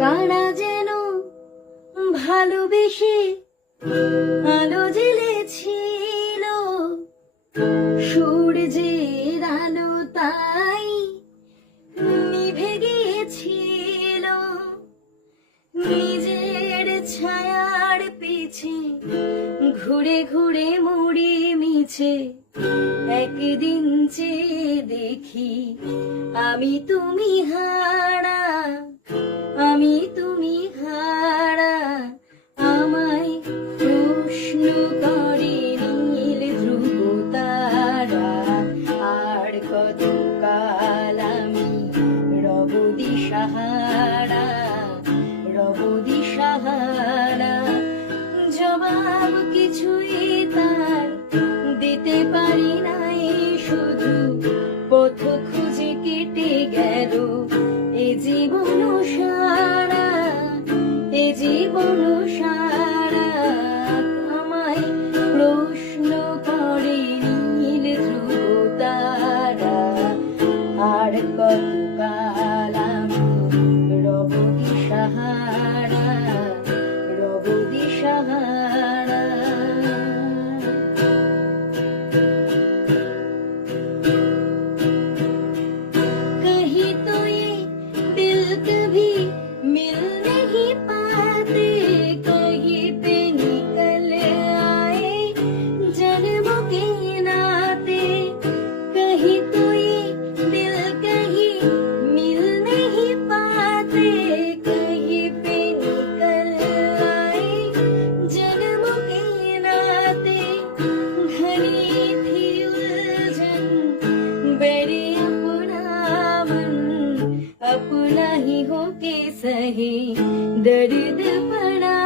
কারা যেন ভালোবেসে আলো জ্বেলেছিল, সূর্যের আলো তাই নিভে গিয়েছিল। নিজের ছায়ার পিছে ঘুরে ঘুরে মুড়ি মিছে একদিন চেয়ে দেখি আমি তুমি হারা, আমি তুমি হারা। আমায় প্রশ্ন করে নীল ধ্রুব তারা, আর কতকাল আমি রব দিশাহারা, রব দিশাহারা। জবাব কিছুই তার দিতে পারি নাই, শুধু পথ খুঁজে কেটে গেল এ জীবন সারা, এ জীবন সারা। আমায় প্রশ্ন করে নীল ধ্রুব তারা, আর কতকাল আমি রব দিশাহারা, রব দিশাহারা। कहीं तो ये दिल कभी मिल नहीं पाते, कहीं पे निकल आए जन्मों के नाते। कहीं तो ये दिल कहीं मिल नहीं पाते, कहीं पे निकल आए जन्मों के नाते। घनी थी उलझन बड़ी अपना मन, अपना ही होके सहे दर्द बड़ा